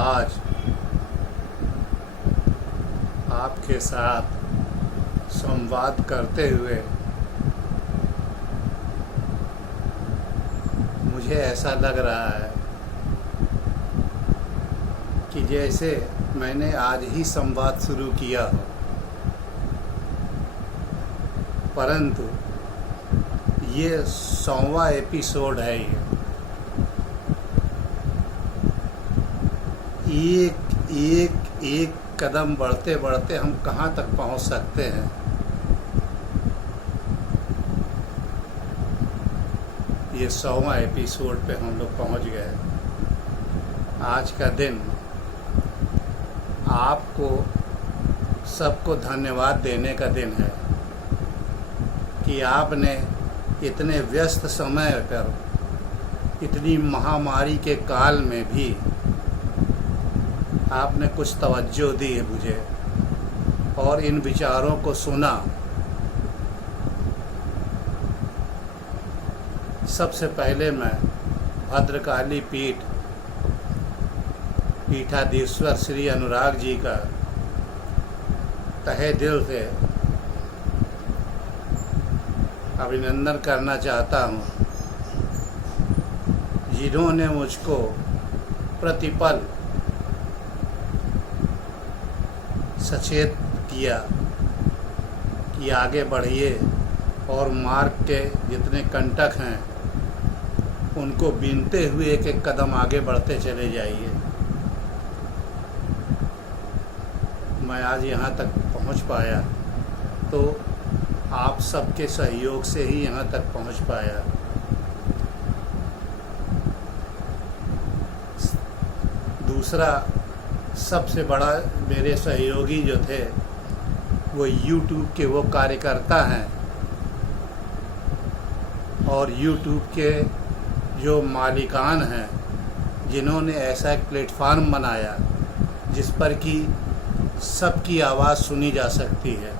आज आपके साथ संवाद करते हुए मुझे ऐसा लग रहा है कि जैसे मैंने आज ही संवाद शुरू किया हो, परंतु ये 100वां एपिसोड है। ये एक कदम बढ़ते बढ़ते हम कहाँ तक पहुँच सकते हैं। ये 100वां एपिसोड पे हम लोग पहुँच गए। आज का दिन आपको सबको धन्यवाद देने का दिन है कि आपने इतने व्यस्त समय पर, इतनी महामारी के काल में भी आपने कुछ तवज्जो दी है मुझे और इन विचारों को सुना। सबसे पहले मैं भद्रकाली पीठाधीश्वर श्री अनुराग जी का तहे दिल से अभिनंदन करना चाहता हूँ, जिन्होंने मुझको प्रतिपल सचेत किया कि आगे बढ़िए और मार्ग के जितने कंटक हैं उनको बीनते हुए एक एक कदम आगे बढ़ते चले जाइए। मैं आज यहाँ तक पहुँच पाया तो आप सबके सहयोग से ही यहाँ तक पहुँच पाया। दूसरा सबसे बड़ा मेरे सहयोगी जो थे वो YouTube के वो कार्यकर्ता हैं और YouTube के जो मालिकान हैं, जिन्होंने ऐसा एक प्लेटफार्म बनाया जिस पर कि सबकी आवाज़ सुनी जा सकती है।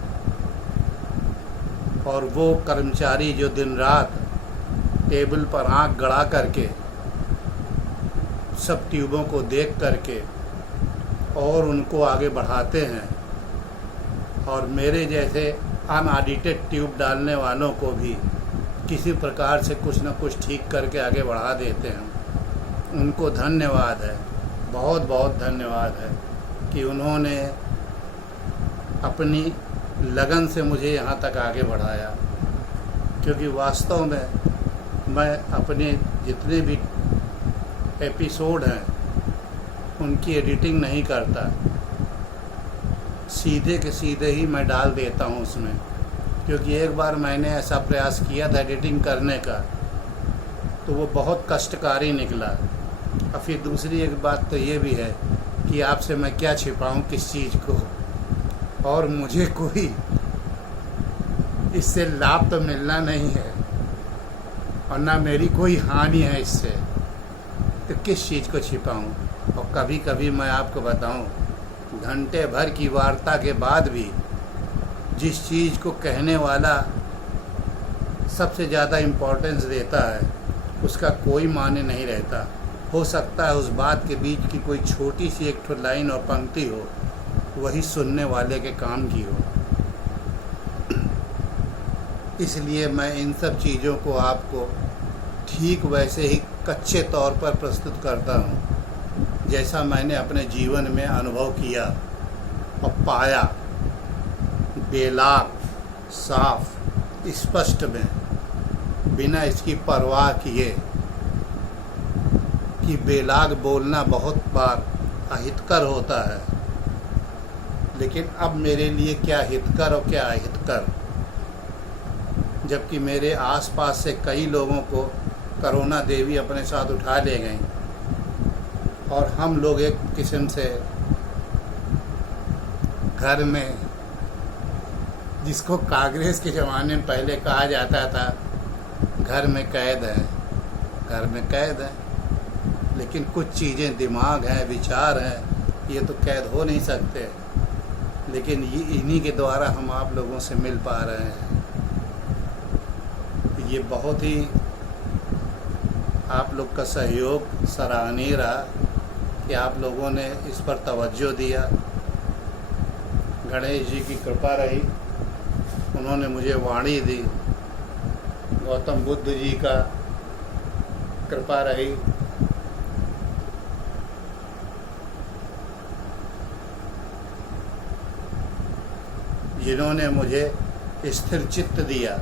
और वो कर्मचारी जो दिन रात टेबल पर आंख गड़ा करके सब ट्यूबों को देख करके और उनको आगे बढ़ाते हैं और मेरे जैसे अनऑडिटेड ट्यूब डालने वालों को भी किसी प्रकार से कुछ न कुछ ठीक करके आगे बढ़ा देते हैं। उनको धन्यवाद है, बहुत बहुत धन्यवाद है कि उन्होंने अपनी लगन से मुझे यहाँ तक आगे बढ़ाया। क्योंकि वास्तव में मैं अपने जितने भी एपिसोड हैं उनकी एडिटिंग नहीं करता, सीधे के सीधे ही मैं डाल देता हूँ उसमें। क्योंकि एक बार मैंने ऐसा प्रयास किया था एडिटिंग करने का तो वो बहुत कष्टकारी निकला। और फिर दूसरी एक बात तो ये भी है कि आपसे मैं क्या छिपाऊँ किस चीज़ को, और मुझे कोई इससे लाभ तो मिलना नहीं है और ना मेरी कोई हानि है इससे, तो किस चीज़ को छिपाऊँ। और कभी कभी मैं आपको बताऊं, घंटे भर की वार्ता के बाद भी जिस चीज़ को कहने वाला सबसे ज़्यादा इम्पोर्टेंस देता है उसका कोई माने नहीं रहता। हो सकता है उस बात के बीच की कोई छोटी सी एक ठो लाइन और पंक्ति हो, वही सुनने वाले के काम की हो। इसलिए मैं इन सब चीज़ों को आपको ठीक वैसे ही कच्चे तौर पर प्रस्तुत करता हूँ जैसा मैंने अपने जीवन में अनुभव किया और पाया, बेलाग साफ स्पष्ट में, बिना इसकी परवाह किए कि बेलाग बोलना बहुत बार अहितकर होता है। लेकिन अब मेरे लिए क्या हितकर और क्या अहितकर, जबकि मेरे आसपास से कई लोगों को करोना देवी अपने साथ उठा ले गई और हम लोग एक किस्म से घर में, जिसको कांग्रेस के ज़माने में पहले कहा जाता था घर में कैद है, घर में कैद है। लेकिन कुछ चीज़ें दिमाग हैं, विचार हैं, ये तो कैद हो नहीं सकते। लेकिन ये इन्हीं के द्वारा हम आप लोगों से मिल पा रहे हैं। ये बहुत ही आप लोग का सहयोग सराहनीय रहा कि आप लोगों ने इस पर तवज्जो दिया। गणेश जी की कृपा रही, उन्होंने मुझे वाणी दी। गौतम बुद्ध जी का कृपा रही। जिन्होंने मुझे स्थिर चित्त दिया,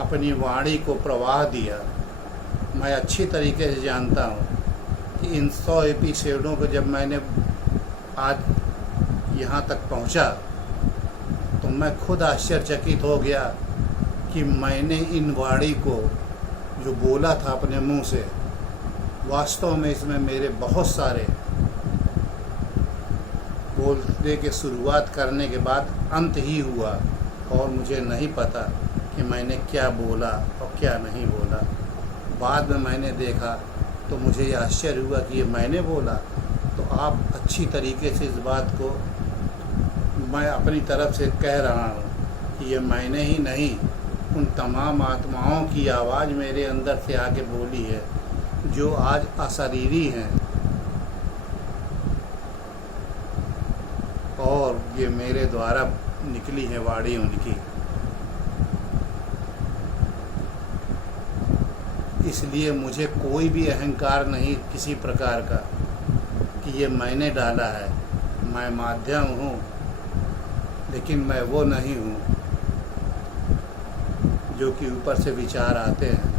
अपनी वाणी को प्रवाह दिया। मैं अच्छी तरीके से जानता हूँ कि इन 100 एपिसोडों को जब मैंने आज यहाँ तक पहुँचा तो मैं खुद आश्चर्यचकित हो गया कि मैंने इन वाणी को जो बोला था अपने मुंह से, वास्तव में इसमें मेरे बहुत सारे बोलने के शुरुआत करने के बाद अंत ही हुआ और मुझे नहीं पता कि मैंने क्या बोला और क्या नहीं बोला। बाद में मैंने देखा तो मुझे ये आश्चर्य हुआ कि ये मैंने बोला। तो आप अच्छी तरीके से इस बात को मैं अपनी तरफ से कह रहा हूँ कि ये मैंने ही नहीं, उन तमाम आत्माओं की आवाज़ मेरे अंदर से आके बोली है जो आज अशरीरी हैं और ये मेरे द्वारा निकली है वाणी उनकी। इसलिए मुझे कोई भी अहंकार नहीं किसी प्रकार का कि ये मैंने डाला है। मैं माध्यम हूँ, लेकिन मैं वो नहीं हूँ जो कि ऊपर से विचार आते हैं।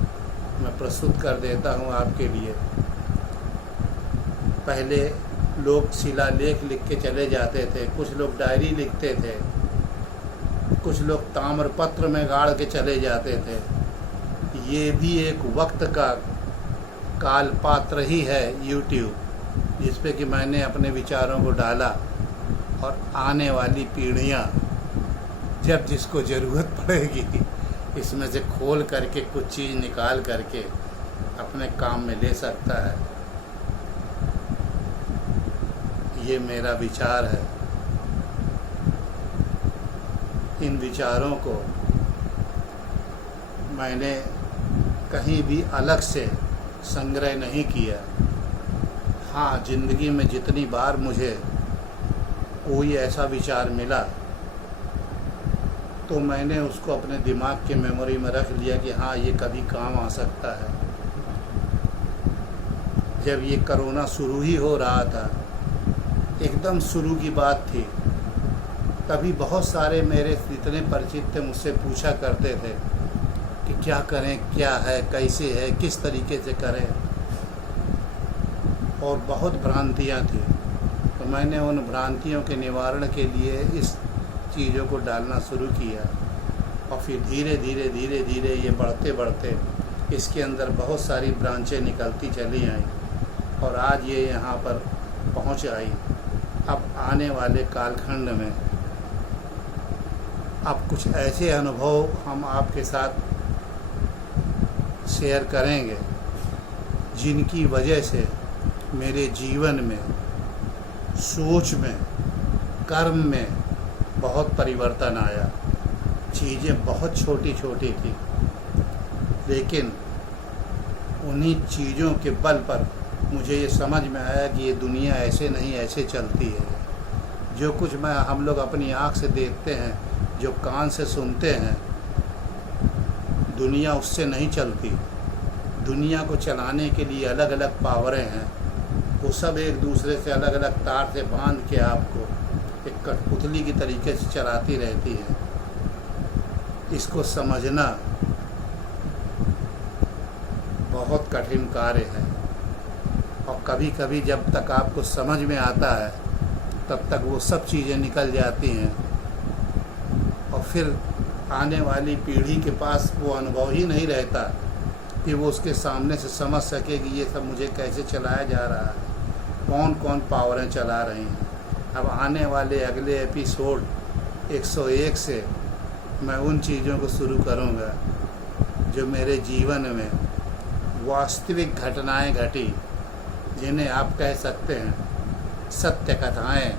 मैं प्रस्तुत कर देता हूँ आपके लिए। पहले लोग शिलालेख लिख के चले जाते थे, कुछ लोग डायरी लिखते थे, कुछ लोग ताम्रपत्र में गाड़ के चले जाते थे। ये भी एक वक्त का काल पात्र ही है यूट्यूब, जिस पे कि मैंने अपने विचारों को डाला और आने वाली पीढ़ियाँ जब जिसको ज़रूरत पड़ेगी इसमें से खोल करके कुछ चीज़ निकाल करके अपने काम में ले सकता है। ये मेरा विचार है। इन विचारों को मैंने कहीं भी अलग से संग्रह नहीं किया। हाँ, ज़िंदगी में जितनी बार मुझे कोई ऐसा विचार मिला तो मैंने उसको अपने दिमाग के मेमोरी में रख लिया कि हाँ, ये कभी काम आ सकता है। जब ये कोरोना शुरू ही हो रहा था, एकदम शुरू की बात थी, तभी बहुत सारे मेरे जितने परिचित थे मुझसे पूछा करते थे कि क्या करें, क्या है, कैसे है, किस तरीके से करें, और बहुत भ्रांतियाँ थी। तो मैंने उन भ्रांतियों के निवारण के लिए इस चीज़ों को डालना शुरू किया और फिर धीरे धीरे धीरे धीरे ये बढ़ते बढ़ते इसके अंदर बहुत सारी ब्रांचें निकलती चली आईं और आज ये यहाँ पर पहुँच आई। अब आने वाले कालखंड में अब कुछ ऐसे अनुभव हम आपके साथ शेयर करेंगे जिनकी वजह से मेरे जीवन में, सोच में, कर्म में बहुत परिवर्तन आया। चीज़ें बहुत छोटी छोटी थी, लेकिन उन्हीं चीज़ों के बल पर मुझे ये समझ में आया कि ये दुनिया ऐसे नहीं ऐसे चलती है। जो कुछ हम लोग अपनी आँख से देखते हैं, जो कान से सुनते हैं, दुनिया उससे नहीं चलती। दुनिया को चलाने के लिए अलग अलग पावरें हैं, वो सब एक दूसरे से अलग अलग तार से बांध के आपको एक कठपुतली की तरीके से चलाती रहती है। इसको समझना बहुत कठिन कार्य है और कभी कभी जब तक आपको समझ में आता है तब तक वो सब चीज़ें निकल जाती हैं और फिर आने वाली पीढ़ी के पास वो अनुभव ही नहीं रहता कि वो उसके सामने से समझ सके कि ये सब मुझे कैसे चलाया जा रहा है, कौन कौन पावरें चला रही हैं। अब आने वाले अगले एपिसोड 101 से मैं उन चीज़ों को शुरू करूँगा जो मेरे जीवन में वास्तविक घटनाएं घटी, जिन्हें आप कह सकते हैं सत्य कथाएँ।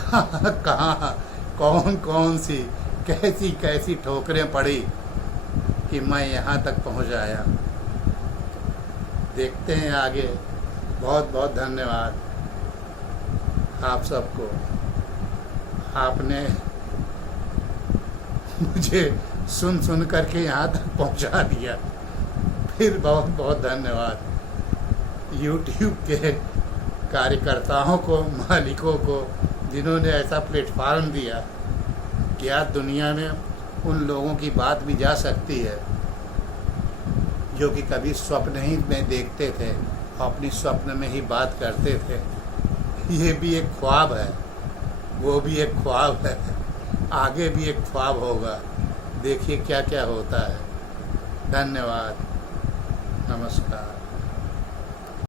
कहाँ कौन कौन सी कैसी कैसी ठोकरें पड़ी कि मैं यहाँ तक पहुँच आया। देखते हैं आगे। बहुत बहुत धन्यवाद आप सबको, आपने मुझे सुन सुन करके यहाँ तक पहुँचा दिया। फिर बहुत बहुत धन्यवाद YouTube के कार्यकर्ताओं को, मालिकों को, जिन्होंने ऐसा प्लेटफार्म दिया कि आज दुनिया में उन लोगों की बात भी जा सकती है जो कि कभी स्वप्न ही में देखते थे, अपनी स्वप्न में ही बात करते थे। ये भी एक ख्वाब है, वो भी एक ख्वाब है, आगे भी एक ख्वाब होगा। देखिए क्या क्या होता है। धन्यवाद, नमस्कार।